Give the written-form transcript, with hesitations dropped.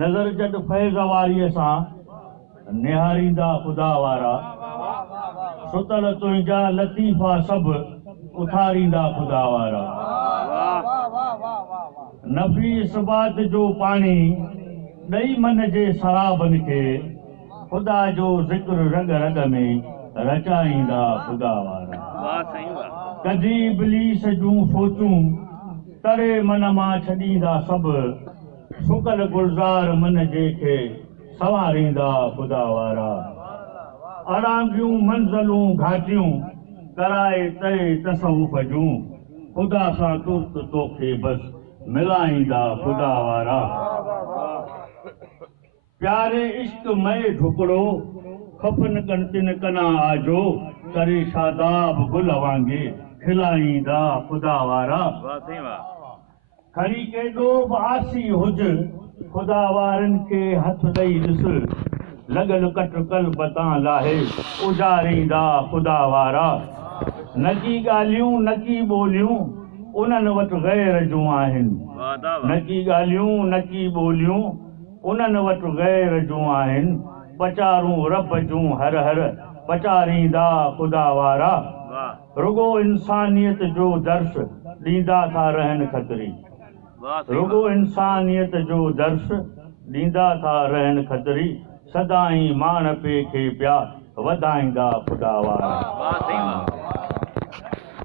नज़र जट फैज़ वारीअ सां निहारींदा ख़ुदा वारा सुतल तुंहिंजा लतीफ़ा सभु उथारींदा ख़ुदा वारा नफ़ी इस्बात जो पाणी ॾेई मन जे सराबनि खे ख़ुदा जो ज़िक्र रग रग में रचाईंदा ख़ुदा वारा कॾहिं इब्लीस जूं सोचूं तरे मन मां छॾींदा सभु सुकल गुलज़ार मन जे खे संवारींदा ख़ुदा वारा अड़ांगियूं मंज़लूं घाटियूं कराए तरे तसव्वुफ़ जूं ख़ुदा सां तुर्त तोखे बसि मिलाईंदा ख़ुदा वारा प्यारे इश्क मए ढुकड़ो खपन कन तिन कना आजो करे शादाब गुल वांगे खिलाईंदा ख़ुदा वारा खड़ी केॾो बि आसी हुज ख़ुदा वारनि खे हथ ॾेई ॾिस लॻल कट कल्ब तां लाहे उजारींदा ख़ुदा वारा न की ॻाल्हियूं न की ॿोलियूं उन्हनि वटि ग़ैर जूं आहिनि न की ॻाल्हियूं न की ॿोलियूं उन्हनि वटि ग़ैर जूं आहिनि पचारूं रब जूं हर हर पचारींदा ख़ुदा वारा रुगो इंसानियत जो दर्श ॾींदा था रहनि खतरी रुगो इंसानियत जो दर्श ॾींदा था रहनि खतरी सदाईं माण पे खे पिया वधाईंदा ख़ुदा वारा